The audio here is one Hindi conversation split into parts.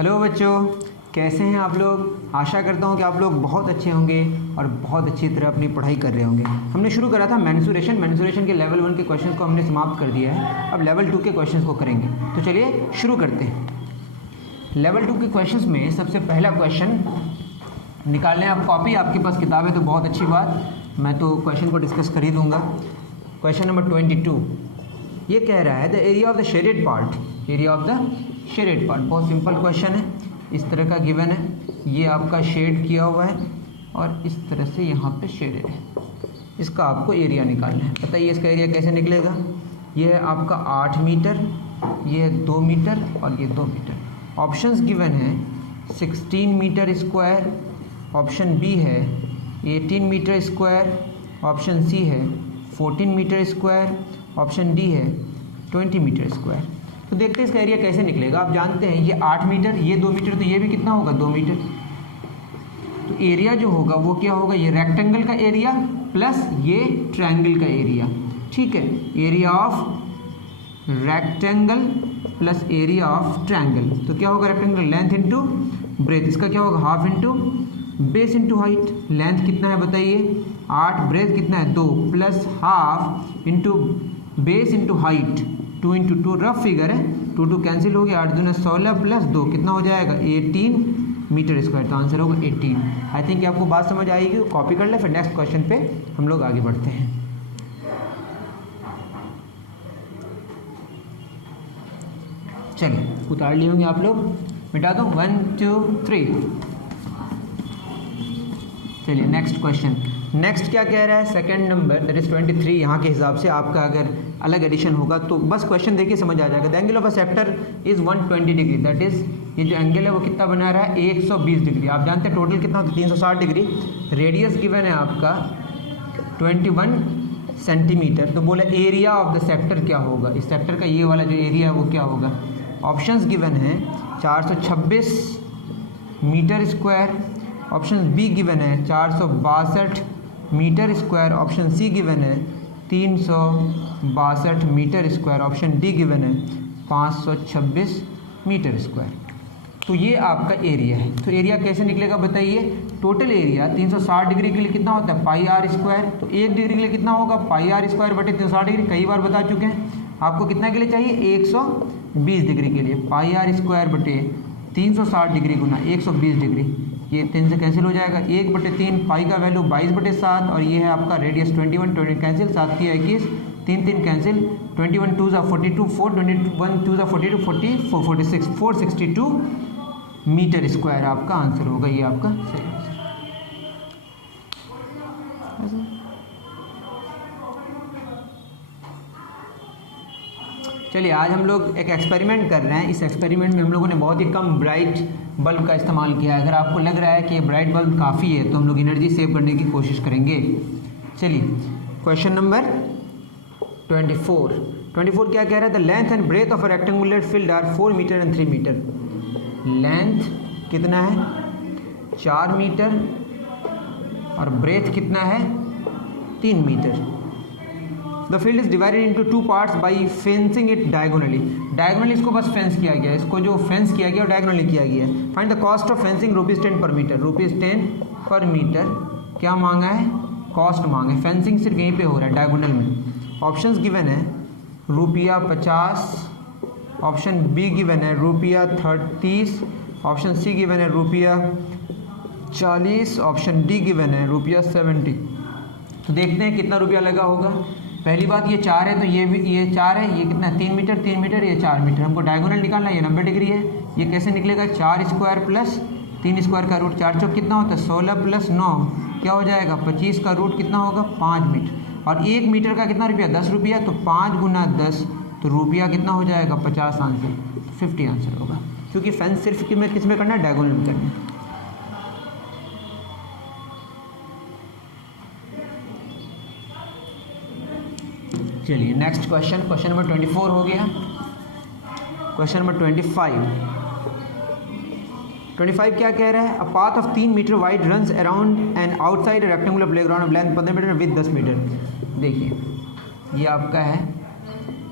हेलो बच्चों, कैसे हैं आप लोग। आशा करता हूं कि आप लोग बहुत अच्छे होंगे और बहुत अच्छी तरह अपनी पढ़ाई कर रहे होंगे। हमने शुरू करा था मेंसुरेशन के लेवल 1 के क्वेश्चन को हमने समाप्त कर दिया है। अब लेवल 2 के क्वेश्चन को करेंगे, तो चलिए शुरू करते हैं। लेवल 2 के क्वेश्चन में सबसे पहला क्वेश्चन निकालने आप कॉपी, आपके पास किताब है तो बहुत अच्छी बात, मैं तो क्वेश्चन को डिस्कस कर ही दूँगा। क्वेश्चन नंबर 22 ये कह रहा है the area of the shaded part, area of the shaded part. बहुत सिंपल क्वेश्चन है, इस तरह का गिवन है, ये आपका शेड किया हुआ है और इस तरह से यहाँ पे शेडेड है। इसका आपको एरिया निकालना है। बताइए इसका एरिया कैसे निकलेगा। ये है आपका 8 मीटर, ये है 2 मीटर और ये 2 मीटर। ऑप्शंस गिवन है 16 मीटर स्क्वायर, ऑप्शन बी है 18 मीटर स्क्वायर, ऑप्शन सी है 14 मीटर स्क्वायर, ऑप्शन डी है 20 मीटर स्क्वायर। तो देखते हैं इसका एरिया कैसे निकलेगा। आप जानते हैं ये 8 मीटर, ये 2 मीटर, तो ये भी कितना होगा 2 मीटर। तो एरिया जो होगा वो क्या होगा, ये रेक्टेंगल का एरिया प्लस ये ट्रायंगल का एरिया। ठीक है, area of rectangle plus area of triangle. तो क्या होगा, रेक्टेंगल लेंथ इंटू ब्रेथ, इसका क्या होगा half into base into height. Length कितना है बताइए 8, ब्रेथ कितना है 2, plus half into base into height 2 into 2, rough figure है, 2 2 कैंसिल हो गया, 8 दूना 16 प्लस 2 कितना हो जाएगा 18 मीटर स्क्वायर। तो आंसर होगा 18। आई थिंक आपको बात समझ आएगी, कॉपी कर ले, फिर नेक्स्ट क्वेश्चन पे हम लोग आगे बढ़ते हैं। चलिए उतार लिए होंगे आप लोग, मिटा दो 1 2 3। चलिए नेक्स्ट क्वेश्चन। नेक्स्ट क्या कह रहा है, सेकंड नंबर दैट इज 23। यहाँ के हिसाब से आपका अगर अलग एडिशन होगा तो बस क्वेश्चन देखिए समझ आ जाएगा। The angle of a sector is 120 degree, that is ये जो एंगल है वो कितना बना रहा है 120 डिग्री। आप जानते हैं टोटल कितना होता है 360 डिग्री। रेडियस गिवन है आपका 21 सेंटीमीटर। तो बोला एरिया ऑफ द सेक्टर क्या होगा, इस सेक्टर का ये वाला जो एरिया है वो क्या होगा। ऑप्शंस गिवन है 426 meter square, option B given है 462 meter square, option C given है 362 meter square, option D given है 526 मीटर स्क्वायर। तो ये आपका एरिया है। तो एरिया कैसे निकलेगा बताइए। टोटल एरिया 360 डिग्री के लिए कितना होता है पाई आर स्क्वायर, तो 1 डिग्री के लिए कितना होगा पाई आर स्क्वायर बटे 360 डिग्री। कई बार बता चुके हैं आपको, कितना के लिए चाहिए 120 डिग्री के लिए पाई आर स्क्वायर बटे 360 डिग्री गुना 120 डिग्री। ये 3 से कैंसिल हो जाएगा, 1/3 पाई का वैल्यू 22/7 और ये है आपका radius 21 20 cancel, 7 3 21 3 3 cancel, 21 2 42 4 21 2 42 40 4 46 462 meter square आपका आंसर होगा। ये आपका सही आंसर। चलिए आज हम लोग एक एक्सपेरिमेंट कर रहे हैं। इस एक्सपेरिमेंट में हम लोगों ने बहुत ही कम ब्राइट बल्ब का इस्तेमाल किया है। अगर आपको लग रहा है कि ये ब्राइट बल्ब काफ़ी है तो हम लोग एनर्जी सेव करने की कोशिश करेंगे। चलिए क्वेश्चन नंबर 24 क्या कह रहा है, the length and breadth of a rectangular field are 4 meter and 3 meter. Length कितना है 4 मीटर और ब्रेथ कितना है 3 meter. The field is divided into 2 parts by fencing it diagonally. Diagonally इसको बस फेंस किया गया है, इसको जो फेंस किया गया और डायगोनली किया गया है। Find the cost of fencing ₹10 पर मीटर। ₹10 पर मीटर क्या मांगा है, कॉस्ट मांगा है। फेंसिंग सिर्फ यहीं पे हो रहा है डायगोनल में। ऑप्शंस गिवन है ₹50, ऑप्शन बी गिवन है ₹30, ऑप्शन सी गिवन है ₹40, ऑप्शन डी गिवन है ₹70। तो देखते हैं कितना रुपया लगा होगा। पहली बात ये 4 है तो ये भी ये 4 है, ये कितना 3 मीटर 3 मीटर, ये 4 मीटर। हमको डायगोनल निकालना है, ये 90 डिग्री है। ये कैसे निकलेगा 4 स्क्वायर प्लस 3 स्क्वायर का रूट 4 चौक कितना होता है 16 प्लस 9 क्या हो जाएगा 25 का रूट कितना होगा 5 मीटर। और 1 मीटर का कितना रुपया 10 रुपया, तो 5 गुना 10 तो रुपया कितना हो जाएगा 50 आंसर, 50 आंसर होगा। क्योंकि फेंस सिर्फ किस में करना है डायगोनल में करना है। चलिए नेक्स्ट क्वेश्चन, क्वेश्चन नंबर 24 हो गया। क्वेश्चन नंबर 25 क्या कह रहा है, a path of 3 meter wide runs around and outside rectangular playground of length 15 meter with 10 meter. देखिए ये आपका है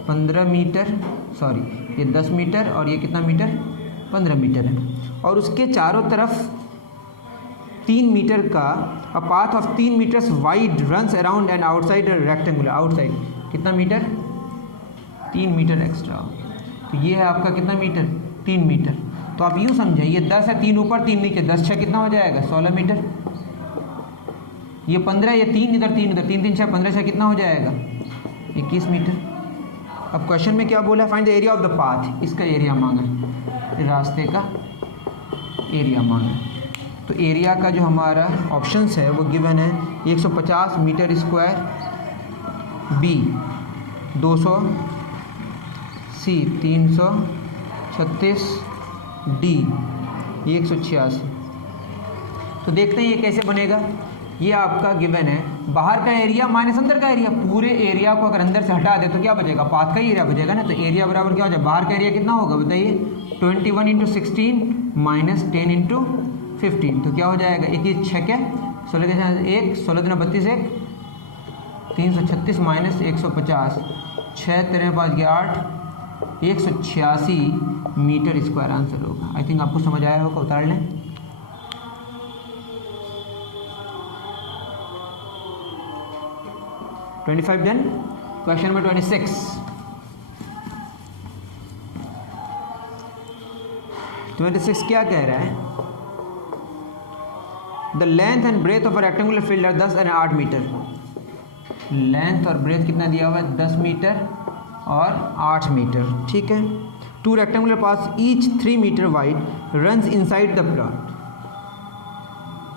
15 मीटर, सॉरी ये 10 मीटर और ये कितना मीटर 15 मीटर है और उसके चारों तरफ 3 मीटर का a path of 3 meters wide runs around and outside rectangular, outside कितना मीटर, 3 मीटर एक्स्ट्रा। तो ये है आपका कितना मीटर, 3 मीटर। तो आप यूँ समझें, ये 10 है, 3 ऊपर 3 नीचे, 10 6 कितना हो जाएगा, 16 मीटर। ये 15, ये 3 इधर 3 उधर, 3 3 6 15 6 कितना हो जाएगा, 21 मीटर। अब क्वेश्चन में क्या बोला है, find the area of the path, इसका एरिया मांगा है, रास्ते का एरिया मांगा है। तो एरिया का जो हमारा ऑप्शंस है वो गिवन है 150 मीटर स्क्वायर, बी 200, सी 336, डी 186। तो देखते हैं ये कैसे बनेगा। ये आपका गिवन है, बाहर का एरिया माइनस अंदर का एरिया, पूरे एरिया को अगर अंदर से हटा दे तो क्या बचेगा, पाथ का ही एरिया बचेगा ना। तो एरिया बराबर क्या हो जाए, बाहर का एरिया कितना होगा बताइए, 21 × 16 माइनस 10 × 15। तो क्या हो जाएगा, 21 6 के 16 के साथ 1, 16 × 32 1, 336 माइनस 150, 6 3 5 के 8, 186 मीटर स्क्वायर आंसर होगा। आई थिंक आपको समझ आया होगा, उतार लें। $25 डन। क्वेश्चन नंबर 26, 26 क्या कह रहा है, the length and breadth of a rectangular field are 10 और 8 मीटर। लेंथ और ब्रेथ कितना दिया हुआ है, 10 मीटर और 8 मीटर, ठीक है। 2 rectangular paths each 3 meter wide runs inside the plot.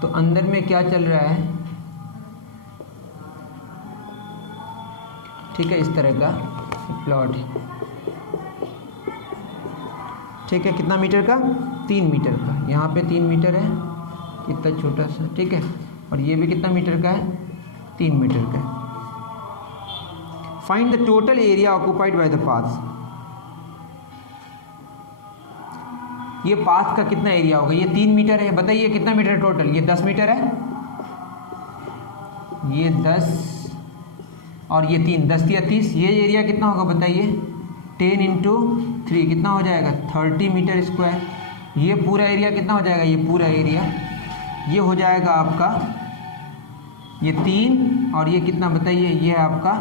तो अंदर में क्या चल रहा है, ठीक है, इस तरह का प्लॉट है, ठीक है। कितना मीटर का, 3 मीटर का। यहाँ पे 3 मीटर है, कितना छोटा सा, ठीक है। और ये भी कितना मीटर का है, 3 मीटर का है। Find the total area occupied by the paths. ये पाथ का कितना एरिया होगा, ये 3 मीटर है, बताइए कितना मीटर है टोटल, ये 10 मीटर है, ये 10 और ये 3, 10 या 30, ये एरिया कितना होगा बताइए, 10 × 3 कितना हो जाएगा, 30 मीटर स्क्वायर। ये पूरा एरिया कितना हो जाएगा, ये पूरा एरिया ये हो जाएगा आपका, ये 3 और ये कितना बताइए, ये है आपका,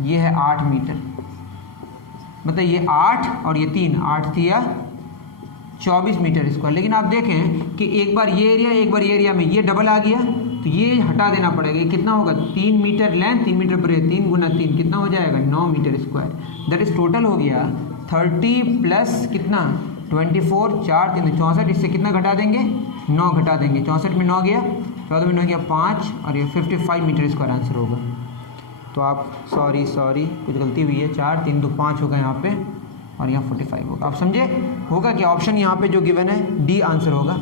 ये है 8 मीटर। बताइए 8 और ये 3, 8 या 24 मीटर स्क्वायर। लेकिन आप देखें कि एक बार ये एरिया, एक बार ये एरिया में ये डबल आ गया, तो ये हटा देना पड़ेगा। ये कितना होगा, 3 मीटर लेंथ, 3 मीटर ब्रेथ, 3 × 3 कितना हो जाएगा, 9 meter square. That is total हो गया 30 प्लस कितना, 24, 4 3 64, इससे कितना घटा देंगे, 9 घटा देंगे। 64 में 9 गया, 14 में 9 गया 5, और ये 55 मीटर स्क्वायर आंसर होगा। तो आप सॉरी कुछ गलती हुई है, 4 3 2 5 होगा यहाँ पे, और यहाँ 45 होगा। आप समझे, होगा क्या, ऑप्शन यहाँ पे जो गिवन है डी आंसर होगा,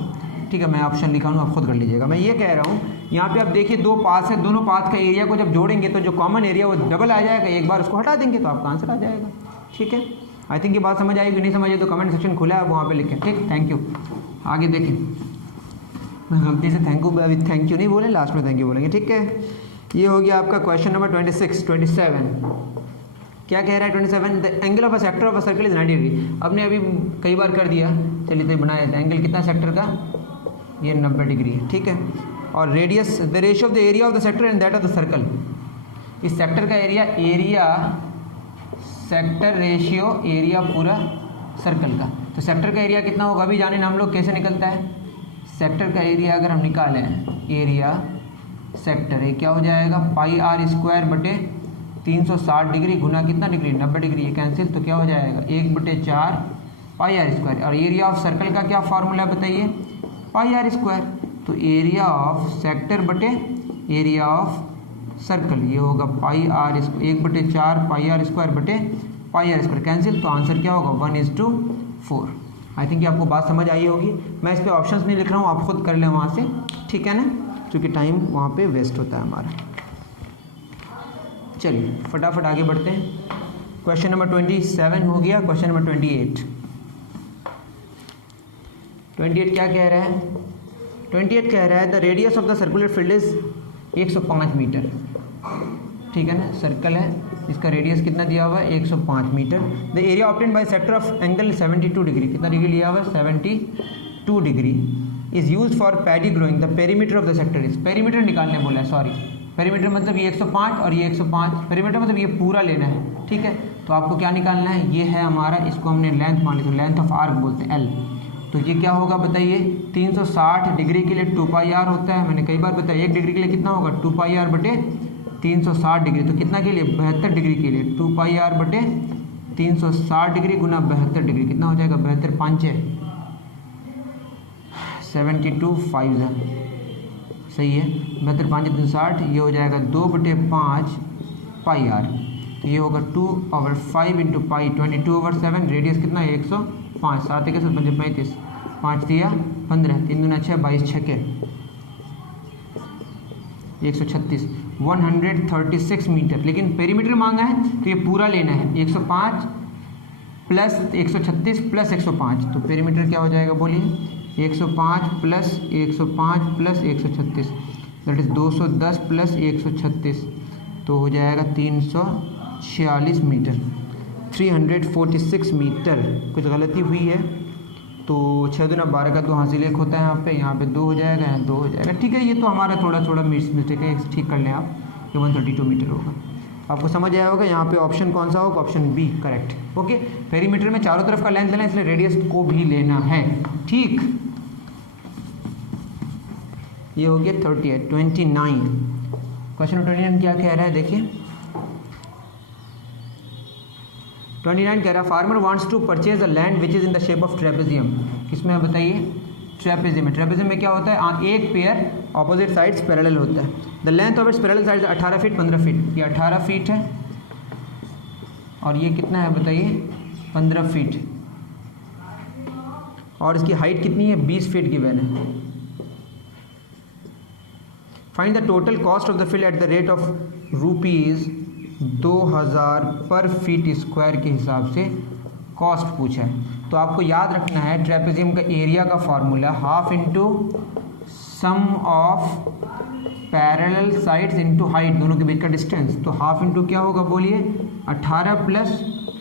ठीक है। मैं ऑप्शन लिखा हूँ, आप खुद कर लीजिएगा। मैं ये कह रहा हूँ, यहाँ पे आप देखिए 2 पाथ है, दोनों पाथ का एरिया को जब जोड़ेंगे तो जो कॉमन एरिया वो डबल आ जाएगा, एक बार उसको हटा देंगे तो आपका आंसर आ जाएगा, ठीक है। आई थिंक ये बात समझ आएगी, नहीं समझ आए तो कमेंट सेक्शन खुला है, वहाँ पे लिखें, ठीक। Thank you. आगे देखें, मैं गलती से थैंक यू नहीं बोले, लास्ट में थैंक यू बोलेंगे, ठीक है। ये हो गया आपका क्वेश्चन नंबर 27। क्या कह रहा है 27, the angle of a sector of a circle is 90 degree. आपने अभी कई बार कर दिया, चलिए तो बनाया था। एंगल कितना सेक्टर का, ये 90 डिग्री है, ठीक है। और radius, the ratio of the area of the sector and that of the circle. इस सेक्टर का एरिया सेक्टर रेशियो एरिया पूरा सर्कल का। तो सेक्टर का एरिया कितना होगा, अभी जाने ना हम लोग कैसे निकलता है। सेक्टर का एरिया अगर हम निकालें, एरिया सेक्टर है क्या हो जाएगा, πr² बटे 360 डिग्री गुना कितना डिग्री, 90 डिग्री। ये कैंसिल, तो क्या हो जाएगा 1/4 πr²। और एरिया ऑफ सर्कल का क्या फार्मूला है बताइए, πr²। तो एरिया ऑफ सेक्टर बटे एरिया ऑफ सर्कल, ये होगा πr², 1/4 πr² बटे πr², कैंसिल। तो आंसर क्या होगा 1:4। आई थिंक आपको बात समझ आई होगी। मैं इस पर ऑप्शंस नहीं लिख रहा हूँ, आप खुद कर लें वहाँ से, ठीक है ना, क्योंकि टाइम वहाँ पे वेस्ट होता है हमारा। चलिए फटाफट आगे बढ़ते हैं। क्वेश्चन नंबर 27 हो गया। क्वेश्चन नंबर 28 क्या कह रहा है, 28 कह रहा है the radius of the circular field is 105 meter, ठीक है ना। सर्कल है, इसका रेडियस कितना दिया हुआ है 105 meter. The area obtained by sector of angle 72 degree, कितना डिग्री लिया हुआ है 72 degree, is use for paddy growing. The perimeter of the sector is, perimeter निकालने बोला है, सॉरी पेरीमीटर मतलब ये 105 और ये 105, पेरीमीटर मतलब ये पूरा लेना है, ठीक है। तो आपको क्या निकालना है, ये है हमारा, इसको हमने लेंथ मान ली, तो लेंथ ऑफ आर्क बोलते हैं एल। तो ये क्या होगा बताइए, 360 डिग्री के लिए 2 पाई आर होता है, मैंने कई बार बताया 1 डिग्री के लिए कितना होगा 2 पाई आर बटे 360 डिग्री। तो कितना के लिए 72 डिग्री के लिए 2 पाई आर बटे 360 डिग्री गुना 72 डिग्री, कितना हो जाएगा 72 5 है 72 5 सही है, 72 5 360, ये हो जाएगा 2/5 पाई आर। तो ये होगा 2/5 इंटू पाई 22/7, रेडियस कितना है 105, 7 1 5 35, 5 3 15, 3 दूना 6 22 6 136, 136 मीटर। लेकिन पेरीमीटर मांगा है तो ये पूरा लेना है, 105 प्लस 136 प्लस 105, तो पेरीमीटर क्या हो जाएगा बोलिए 105 plus 105 plus 136, that is 210 plus 136, तो हो जाएगा 346 मीटर, 346 मीटर। कुछ गलती हुई है तो 6 दूना 12 का 2 हासिल 1 होता है, यहाँ पे 2 हो जाएगा, यहाँ 2 हो जाएगा, ठीक है। ये तो हमारा थोड़ा मिस्टेक है, ठीक कर लें आप, ये 132 मीटर होगा। आपको समझ आया होगा, यहाँ पे ऑप्शन कौन सा होगा, option B correct. Okay, perimeter में चारों तरफ का लेंथ लेना है, इसलिए रेडियस को भी लेना है, ठीक। ये हो गया 29। क्वेश्चन 29 क्या कह रहा है देखिए, 29 कह रहा है farmer wants to purchase a land which is in the shape of trapezium. किसमें है बताइए, ट्रेपेजियम में। ट्रेपेजियम में क्या होता है, एक पेयर ऑपोजिट साइड्स पैरेलल होता है। The length of its parallel sides 18 feet 15 feet, ये 18 फीट है और ये कितना है बताइए 15 फीट, और इसकी हाइट कितनी है 20 फीट गिवन है। Find the total cost of the field at the rate of ₹2000 पर फीट स्क्वायर के हिसाब से कॉस्ट पूछा है। तो आपको याद रखना है ट्रेपेजियम का एरिया का formula half into sum of parallel sides into height, दोनों के बीच का डिस्टेंस। तो हाफ इंटू क्या होगा बोलिए 18 प्लस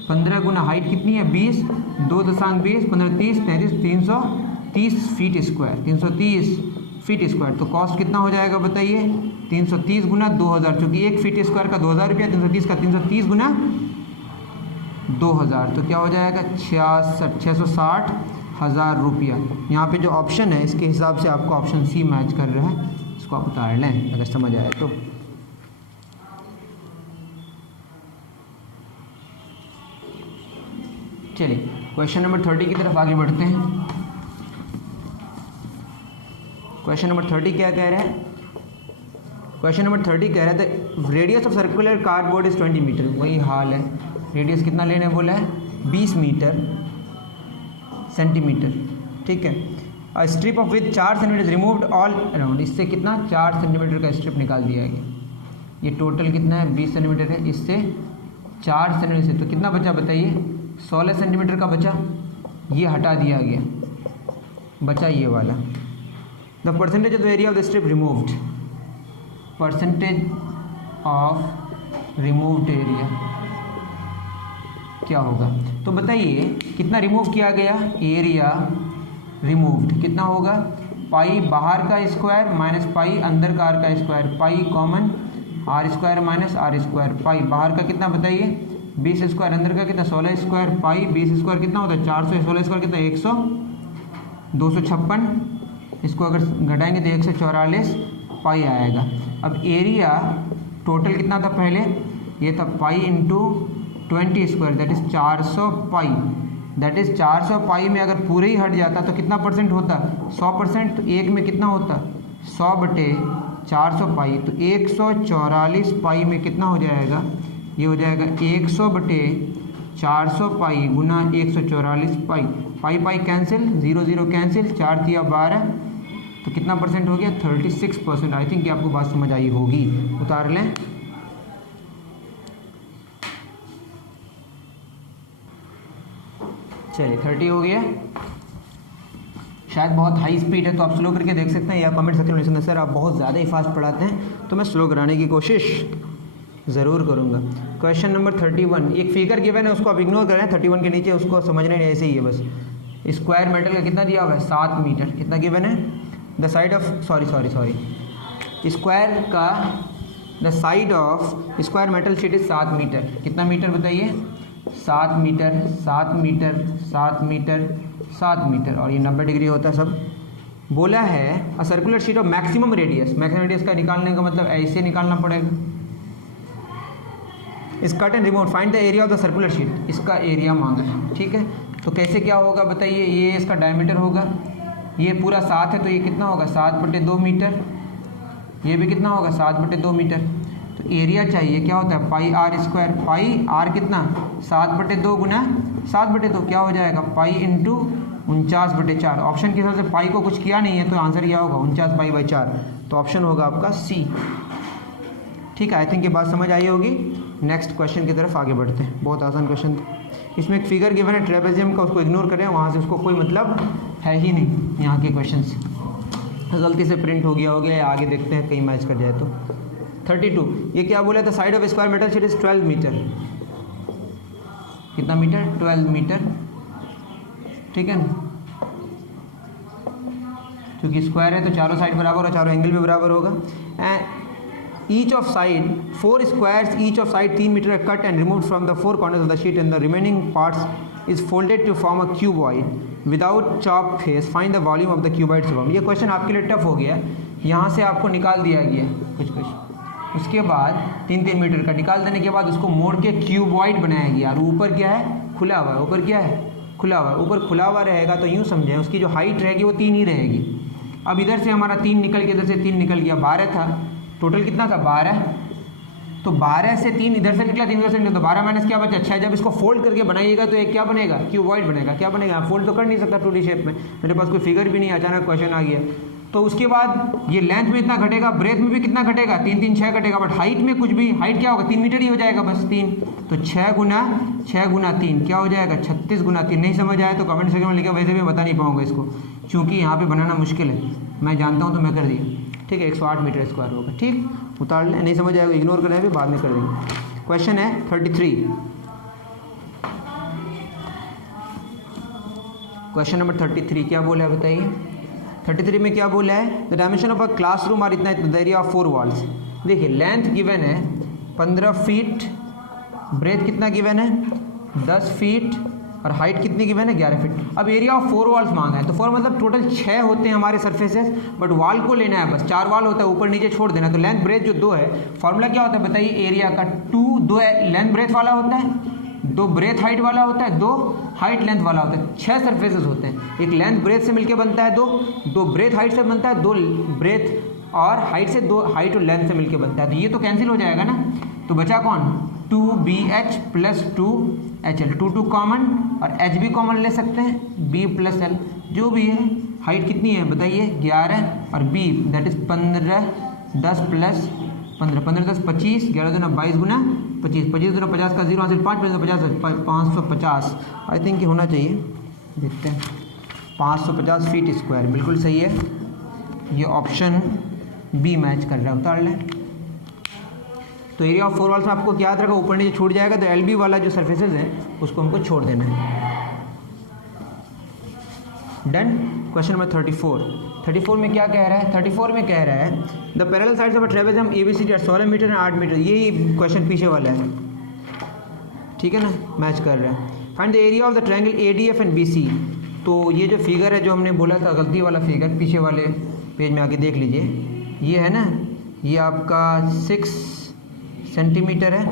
15 गुना हाइट कितनी है 20, 2.20 15 30 33 330 फीट स्क्वायर, 330 फीट स्क्वायर। तो कॉस्ट कितना हो जाएगा बताइए 330 गुना 2000, क्योंकि 1 फीट स्क्वायर का 2000 रुपया, 330 का 330 गुना 2000, तो क्या हो जाएगा 660,000 रुपया। यहाँ पे जो ऑप्शन है इसके हिसाब से आपको ऑप्शन सी मैच कर रहा है, इसको आप उतार लें अगर समझ आए तो। चलिए क्वेश्चन नंबर 30 की तरफ आगे बढ़ते हैं। क्वेश्चन नंबर 30 क्या कह रहा है, क्वेश्चन नंबर 30 कह रहा है the radius of circular cardboard is 20 meter. वही हाल है, रेडियस कितना लेने बोला है 20 मीटर सेंटीमीटर, ठीक है। A strip of with 4 centimetre removed all around, इससे कितना 4 सेंटीमीटर का स्ट्रिप निकाल दिया गया। ये टोटल कितना है 20 सेंटीमीटर है, इससे 4 सेंटीमीटर से तो कितना बचा बताइए 16 सेंटीमीटर का बचा, ये हटा दिया गया, बचा ये वाला। The percentage of the area of the strip removed, percentage of removed area क्या होगा, तो बताइए कितना रिमूव किया गया, एरिया रिमूव्ड कितना होगा, पाई बाहर का स्क्वायर माइनस पाई अंदर का का square, pi common r square minus r square, pi बाहर का कितना बताइए 20 स्क्वायर, अंदर का कितना 16 स्क्वायर, पाई 20 स्क्वायर कितना होता है 400, 16 स्क्वायर कितना 100, 256, इसको अगर घटाएंगे तो 144 पाई आएगा। अब एरिया टोटल कितना था पहले, ये था pi into 20 square that is 400 pi, that is 400 पाई में अगर पूरे ही हट जाता तो कितना परसेंट होता 100%, तो एक में कितना होता 100 बटे 400 पाई, तो 144 पाई में कितना हो जाएगा, ये हो जाएगा 100 बटे 400 पाई गुना 144 पाई, पाई पाई कैंसिल 0 0 कैंसिल, 4 तिया 12, तो कितना परसेंट हो गया 36%। आई थिंक कि आपको बात समझ आई होगी, उतार लें। चलिए 30 हो गया, शायद बहुत हाई स्पीड है तो आप स्लो करके देख सकते हैं, या कमेंट सेक्शन में लिख सकते हैं सर आप बहुत ज़्यादा ही फास्ट पढ़ाते हैं तो मैं स्लो कराने की कोशिश ज़रूर करूँगा। क्वेश्चन नंबर 31, एक फिगर गिवन है उसको आप इग्नोर करें, 31 के नीचे उसको समझना नहीं, ऐसे ही है बस। स्क्वायर मेटल का कितना दिया हुआ है 7 मीटर, कितना गिवन है द साइड ऑफ स्क्वायर का the side of square metal sheet is 7 meter, कितना मीटर बताइए 7 मीटर 7 मीटर 7 मीटर 7 मीटर और ये 90 डिग्री होता है सब। बोला है a circular sheet of maximum radius का निकालने का मतलब ऐसे निकालना पड़ेगा। इस cut and remove find the area of the circular sheet, इसका एरिया मांगा है, ठीक है। तो कैसे क्या होगा बताइए, ये इसका डायमीटर होगा, ये पूरा 7 है तो ये कितना होगा 7/2 मीटर, ये भी कितना होगा 7/2 मीटर। तो एरिया चाहिए क्या होता है पाई आर स्क्वायर, पाई आर कितना 7/2 गुना 7/2 क्या हो जाएगा पाई इंटू 49/4। ऑप्शन के हिसाब से पाई को कुछ किया नहीं है तो आंसर क्या होगा 49/4, तो ऑप्शन होगा आपका सी। ठीक है, आई थिंक ये बात समझ आई होगी। नेक्स्ट क्वेश्चन की तरफ आगे बढ़ते हैं, बहुत आसान क्वेश्चन था। इसमें एक फिगर गिवन है ट्रेपेजियम का, उसको इग्नोर करें, वहाँ से उसको कोई मतलब है ही नहीं यहाँ के क्वेश्चन से, गलती से प्रिंट हो गया या आगे देखते हैं कहीं मैच कर जाए तो। 32, ये क्या बोला था side of square metal sheet is 12 meter, कितना मीटर 12 मीटर, ठीक है ना, क्योंकि स्क्वायर है तो चारों साइड बराबर और चारों एंगल भी बराबर होगा। And each of side 4 squares each of side 3 meter are cut and removed from the 4 corners of the sheet and the remaining parts is folded to form a cuboid without chop face. Find the volume of the cuboid above. ये क्वेश्चन आपके लिए टफ हो गया है, यहाँ से आपको निकाल दिया गया कुछ, उसके बाद 3-3 मीटर का निकाल देने के बाद उसको मोड़ के क्यूबॉइड बनाया गया और ऊपर क्या है खुला हुआ है, ऊपर क्या है खुला हुआ है, ऊपर खुला हुआ रहेगा तो यूँ समझें उसकी जो हाइट रहेगी वो 3 ही रहेगी। अब इधर से हमारा 3 निकल के इधर से 3 निकल गया, 12 था, टोटल कितना था 12, तो 12 से 3 इधर से निकला 3 इधर से निकला, तो 12 माइनस क्या बचा 6। जब इसको फोल्ड करके बनाइएगा तो एक क्या बनेगा क्यूबॉइड बनेगा, क्या बनेगा, फोल्ड तो कर नहीं सकता 2D शेप में, मेरे पास कोई फिगर भी नहीं, अचानक क्वेश्चन आ गया। तो उसके बाद ये लेंथ में इतना घटेगा, ब्रेथ में भी कितना घटेगा 3 6 घटेगा, बट हाइट में कुछ भी, हाइट क्या होगा 3 मीटर ही हो जाएगा बस 3, तो 6 गुना 3 क्या हो जाएगा 36 गुना 3। नहीं समझ आया तो कमेंट सेक्शन में लिखा, वैसे भी बता नहीं पाऊंगा इसको क्योंकि यहाँ पे बनाना मुश्किल है, मैं जानता हूँ तो मैं कर दिया, ठीक है 108 मीटर स्क्वायर होगा, ठीक उतार लें, नहीं समझ आएगा इग्नोर करें, भी बाद में कर देंगे। क्वेश्चन है 33, क्वेश्चन नंबर 33 क्या बोला है बताइए। 33 में क्या बोला है the dimension of a classroom और इतना द एरिया ऑफ 4 वॉल्स। देखिए लेंथ गिवन है 15 फीट, ब्रेथ कितना गिवन है 10 फीट और हाइट कितनी गिवन है 11 फीट। अब एरिया ऑफ 4 वॉल्स मांगा है, तो 4 मतलब टोटल 6 होते हैं हमारे सरफेसेस, बट वॉल को लेना है बस, 4 वॉल होता है ऊपर नीचे छोड़ देना। तो लेंथ ब्रेथ जो 2 है, फॉर्मूला क्या होता है बताइए एरिया का 2 लेंथ ब्रेथ वाला होता है, 2 ब्रेथ हाइट वाला होता है, 2 हाइट लेंथ वाला होता है। 6 सरफेसेस होते हैं, एक लेंथ ब्रेथ से मिलकर बनता है 2 ब्रेथ हाइट से बनता है, 2 ब्रेथ और हाइट से 2 हाइट और लेंथ से मिलकर बनता है। तो ये तो कैंसिल हो जाएगा ना, तो बचा कौन 2BH प्लस 2HL, 2 कॉमन और H भी कॉमन ले सकते हैं, B प्लस L जो भी है। हाइट कितनी है बताइए 11 और B दैट इज 15 10 प्लस 15 15 10 25 11 दूना 22 गुना 25 25 दूना 50 का 0 हासिल 5 50 550 आई थिंक ये होना चाहिए, देखते हैं 550 फीट स्क्वायर बिल्कुल सही है, ये ऑप्शन बी मैच कर रहा है, उतार लें। तो एरिया ऑफ 4 वॉल्स में आपको क्या याद रखा ऊपर नीचे छूट जाएगा, तो LB वाला जो सरफेसेस है उसको हमको छोड़ देना है। डन। क्वेश्चन नंबर 34 में क्या कह रहा है 34 में कह रहा है the parallel sides of a trapezium ABCD 16 meter and 8 meter, यही क्वेश्चन पीछे वाला है, ठीक है ना, मैच कर रहा है। Find the area of the triangle ADF and BC। तो ये जो फिगर है जो हमने बोला था गलती वाला फिगर, पीछे वाले पेज में आके देख लीजिए, ये है ना, ये आपका 6 सेंटीमीटर है,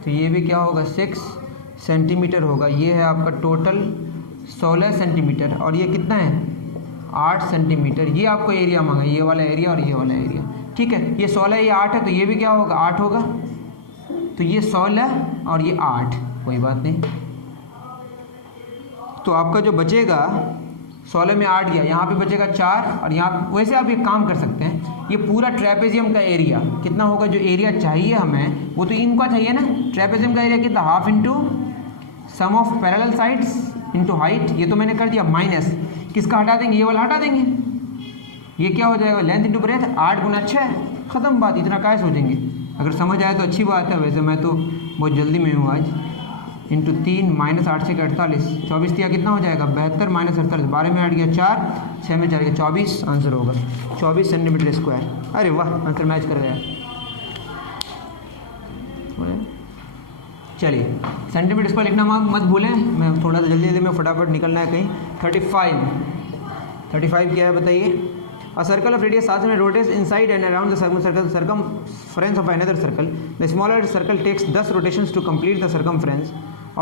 तो ये भी क्या होगा 6 सेंटीमीटर होगा। ये है आपका टोटल 16 सेंटीमीटर और ये कितना है 8 सेंटीमीटर। ये आपको एरिया मांगा, ये वाला एरिया और ये वाला एरिया, ठीक है। ये 16 ये 8 है तो ये भी क्या होगा 8 होगा, तो ये 16 और ये 8, कोई बात नहीं। तो आपका जो बचेगा 16 में 8 गया, यहाँ पे बचेगा 4 और यहाँ वैसे आप एक काम कर सकते हैं, ये पूरा ट्रेपेजियम का एरिया कितना होगा, जो एरिया चाहिए हमें वो तो इनका चाहिए ना, ट्रेपेजियम का एरिया कितना half into sum of parallel sides into height, ये तो मैंने कर दिया माइनस किसका हटा देंगे, ये वाला हटा देंगे, ये क्या हो जाएगा लेंथ इंटू ब्रेथ 8 गुना 6, खत्म बात, इतना क्या सोचेंगे अगर समझ आए तो अच्छी बात है, वैसे मैं तो बहुत जल्दी में हूँ आज। इंटू 3 -8 से 48, 24 दिया कितना हो जाएगा 72 माइनस 48, 12 में ऐड किया 4, 6 में 4 किया 24, आंसर होगा 24 सेंटीमीटर स्क्वायर। अरे वाह, आंसर मैच कर गया। चलिए सेंटीमीटर स्क्वायर लिखना मत भूलें, मैं थोड़ा सा जल्दी में फटाफट निकलना है कहीं। 35 क्या है बताइए। A circle of radius 7 cm rotates inside and around the circumference of another circle. The smaller circle takes 10 rotations to complete the circumference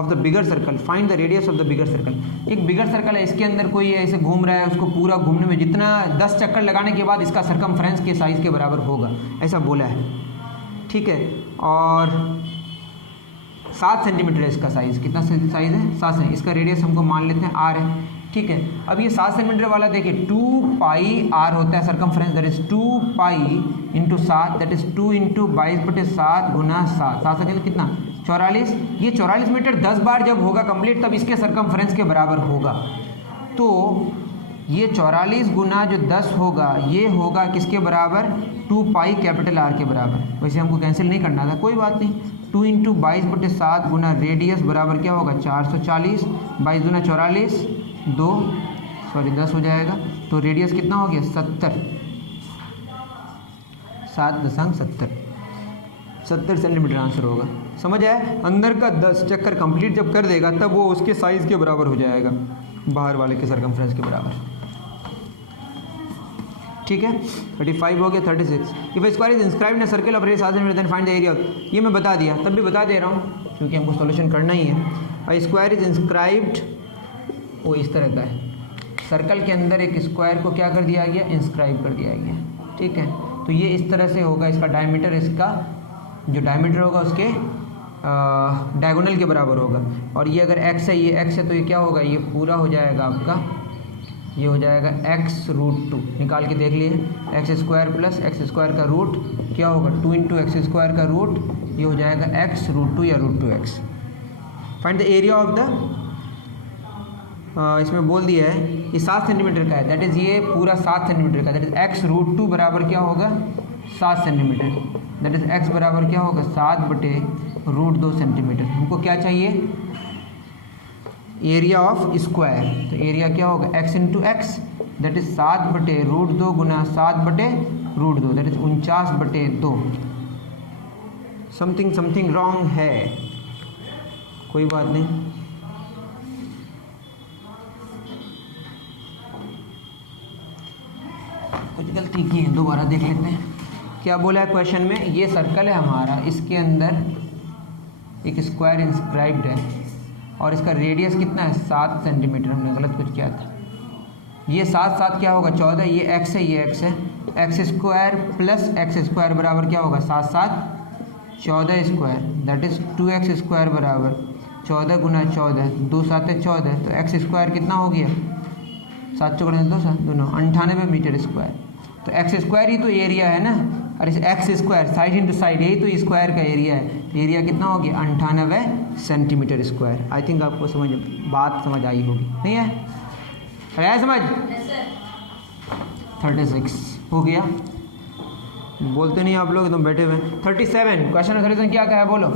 of the bigger circle. Find the radius of the bigger circle. एक बिगर सर्कल है, इसके अंदर कोई ऐसे घूम रहा है, उसको पूरा घूमने में जितना 10 चक्कर लगाने के बाद इसका सर्कमफ्रेंस के साइज़ के बराबर होगा, ऐसा बोला है। ठीक है, और 7 सेंटीमीटर है इसका साइज़। कितना साइज़ है 7 है। इसका रेडियस हमको मान लेते हैं r है। ठीक है, अब ये 7 सेंटीमीटर वाला देखिए 2 पाई r होता है circumference, that is 2 pi into 7, that is 2 into 22/7 गुना 7, 7 से कितना 44। ये 44 मीटर 10 बार जब होगा कंप्लीट तब इसके सर्कमफ्रेंस के बराबर होगा। तो ये 44 गुना जो 10 होगा ये होगा किसके बराबर 2 पाई कैपिटल R के बराबर। वैसे हमको कैंसिल नहीं करना था, कोई बात नहीं। 2 इंटू 22/7 गुना रेडियस बराबर क्या होगा 440, 22 गुना 44 10 हो जाएगा। तो रेडियस कितना हो गया 70, 7.70 सेंटीमीटर आंसर होगा। समझ आया। अंदर का 10 चक्कर कंप्लीट जब कर देगा तब वो उसके साइज़ के बराबर हो जाएगा, बाहर वाले के सर्कमफ्रेंस के बराबर। ठीक है, 35 हो गया। 36 if square is inscribed in a circle of radius 7 centimeter then find the area. ये मैं बता दिया, तब भी बता दे रहा हूँ क्योंकि हमको सॉल्यूशन करना ही है। अ स्क्वायर इज इंस्क्राइब्ड, वो इस तरह का है, सर्कल के अंदर एक स्क्वायर को क्या कर दिया गया इंस्क्राइब कर दिया गया। ठीक है, तो ये इस तरह से होगा, इसका डायमीटर, इसका जो डायमीटर होगा उसके डायगोनल के बराबर होगा। और ये अगर x है, ये x है, तो ये क्या होगा, ये पूरा हो जाएगा आपका, ये हो जाएगा x√2। निकाल के देख लिए, x² प्लस x² का रूट क्या होगा 2 इंटू x² का रूट, ये हो जाएगा x√2 या √2x। Find the area of the, इसमें बोल दिया है ये 7 सेंटीमीटर का है, दैट इज़ ये पूरा 7 सेंटीमीटर का, दैट इज़ x√2 बराबर क्या होगा 7 सेंटीमीटर, दैट इज़ x बराबर क्या होगा 7/√2 सेंटीमीटर। हमको क्या चाहिए एरिया ऑफ स्क्वायर, तो एरिया क्या होगा x into x, that is 7/√2 Guna 7/√2, that is 49/2। Something wrong है, कोई बात नहीं। कुछ गलती की है, दोबारा देख लेते हैं क्या बोला है क्वेश्चन में। ये सर्कल है हमारा, इसके अंदर एक स्क्वायर इंस्क्राइब्ड है और इसका रेडियस कितना है 7 सेंटीमीटर। हमने गलत कुछ किया था। ये 7 क्या होगा 14, ये x है, ये x है, x² प्लस x² बराबर क्या होगा 7 14 स्क्वायर, दैट इज़ 2x² बराबर 14 गुना 14, 2 7 14, तो x² कितना हो गया 7 चौक 2 7 दोनों 98 मीटर स्क्वायर। तो x² ही तो एरिया है ना, और इस x² साइड इंटू साइड यही तो स्क्वायर का एरिया है, तो एरिया कितना हो गया 98 सेंटीमीटर स्क्वायर। आई थिंक आपको बात समझ आई होगी, नहीं है आया समझ। 36 हो गया, बोलते नहीं आप लोग एकदम बैठे हुए। 37 क्वेश्चन सॉल्यूशन क्या कहा है बोलो।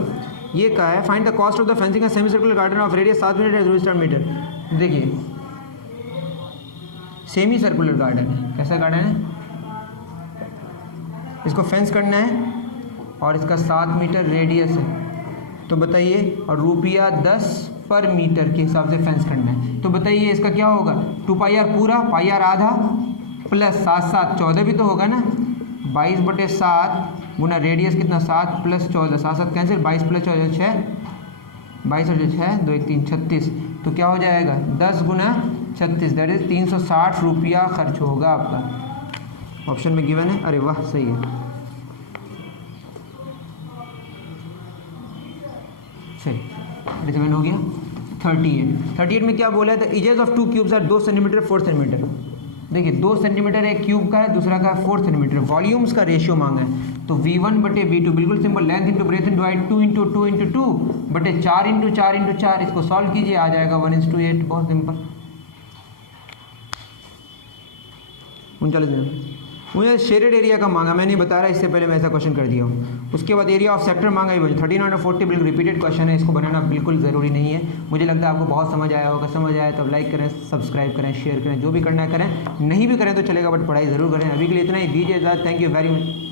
ये कहा है find the cost of the fencing a semi circular garden of radius 7 meter. देखिए सेमी सर्कुलर गार्डन है, कैसा गार्डन है, इसको फेंस करना है और इसका 7 मीटर रेडियस है, तो बताइए, और रुपया 10 पर मीटर के हिसाब से फेंस करना है, तो बताइए इसका क्या होगा 2 पाई आर पूरा, पाई आर आधा प्लस 7 7 14 भी तो होगा ना, 22/7 गुना रेडियस कितना 7 प्लस 14, 7 7 कैंसिल, 22 प्लस 14 6, 22 और 6 2 1 3 36, तो क्या हो जाएगा 10 गुना 36, दैट इज़ 360 रुपया खर्च होगा आपका। ऑप्शन में गिवन है, अरे वाह सही है, सही 37 हो गया। 38 में क्या बोला था, edges of 2 cubes are 2 centimeter 4 centimeter. देखिए 2 सेंटीमीटर एक क्यूब का है, दूसरा का है 4 सेंटीमीटर। वॉल्यूम्स का रेशियो मांगा है, तो V1/V2 बिल्कुल simple, length into breadth into height 2 into 2 into 2 बटे 4 इंटू 4 इंटू 4, इसको सॉल्व कीजिए आ जाएगा 1:8, बहुत सिंपल। 39 मुझे शेडेड एरिया का मांगा, मैं नहीं बता रहा, इससे पहले मैं ऐसा क्वेश्चन कर दिया हूँ। उसके बाद एरिया ऑफ सेक्टर मांगा है, 13 आउट ऑफ 40 बिल्कुल रिपीटेड क्वेश्चन है, इसको बनाना बिल्कुल ज़रूरी नहीं है। मुझे लगता है आपको बहुत समझ आया होगा, समझ आया तो लाइक करें, सब्सक्राइब करें, शेयर करें, जो भी करना है करें, नहीं भी करें तो चलेगा, बट पढ़ाई ज़रूर करें। अभी के लिए इतना ही, दीजिए इजाज़त। Thank you very much.